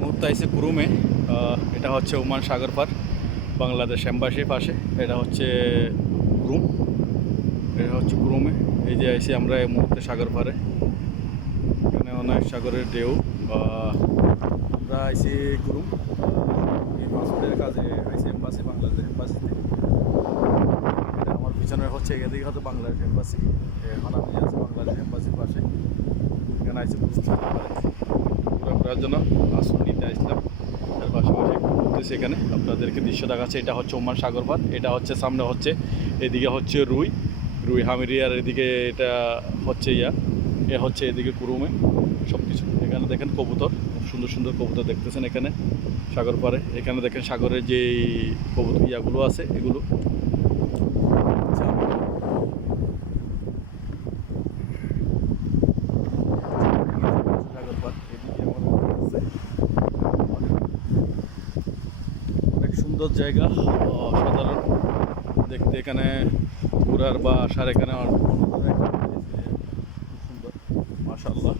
মুহূর্তে আইসি কুরুমে। এটা হচ্ছে ওমান সাগর পার, বাংলাদেশ এম্বাসির পাশে। এটা হচ্ছে কুরুম, এটা হচ্ছে কুরুমে। এই যে আইসি আমরা এই মুহূর্তে সাগর পারে। এখানে অনেক সাগরের ঢেউ। আমরা আইসি কুরুম এই পাসপোর্টের কাজে আইসি এম্বাসি, বাংলাদেশ এম্বাসিতে। এটা আমার পিছনে হচ্ছে এদিকে হয়তো বাংলাদেশ এম্বাসি। এখন আমি আছি বাংলাদেশ এম্বাসির পাশে। এখানে আইসি ঘোরার জন্য আসন নিতে আসলাম। তার পাশাপাশি একটু ঘুরতেছি এখানে, আপনাদেরকে দৃশ্য দেখাচ্ছে। এটা হচ্ছে ওমান সাগর পার। এটা হচ্ছে সামনে হচ্ছে, এদিকে হচ্ছে রুই রুই হামিরিয়ার, এদিকে এটা হচ্ছে এ হচ্ছে এদিকে কুরুমে সব কিছু। এখানে দেখেন কবুতর, খুব সুন্দর সুন্দর কবুতর দেখতেছেন এখানে সাগর পারে। এখানে দেখেন সাগরের যে কবুতর ইয়াগুলো আছে এগুলো। সাগর পার এদিকে অনেক সুন্দর জায়গা, অসাধারণ দেখতে। এখানে ঘোরার বা আসার এখানে সুন্দর, মাশাআল্লাহ।